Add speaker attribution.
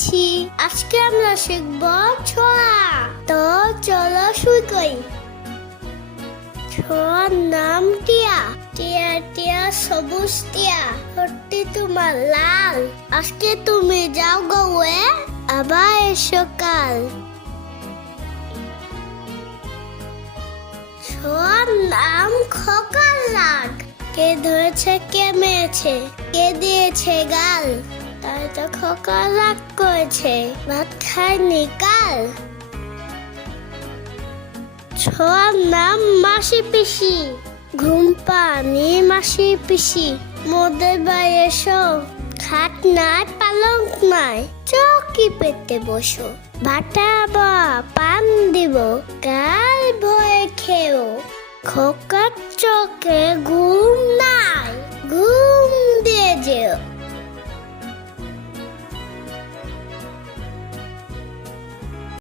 Speaker 1: আজকে আমরা শিখব ছোঁয়া। তো চলো শুরু করি। ছোঁয়ার নাম টিয়া। টিয়া টিয়া, সবুজ টিয়া। সত্যি তোমার লাল। আজকে তুমি যাও গৌয়ে, আবার এসো কাল। ছোঁয়ার নাম খোকার লাগ কে ধরেছে, কে মেরেছে, কে দিয়েছে গাল? তাই তো খোকা রাগ করেছে। ভাত খায়নি কাল ছোয়ার নাম মাসি পিসি। ঘুম পানি মাসি পিসি। মোদের বাড়ি এসো খাট নাই, পালং নাই। চকি পেতে বসো ভাটা বা পান দিব কাল ভয়ে খেও। খোকার চোখে ঘুম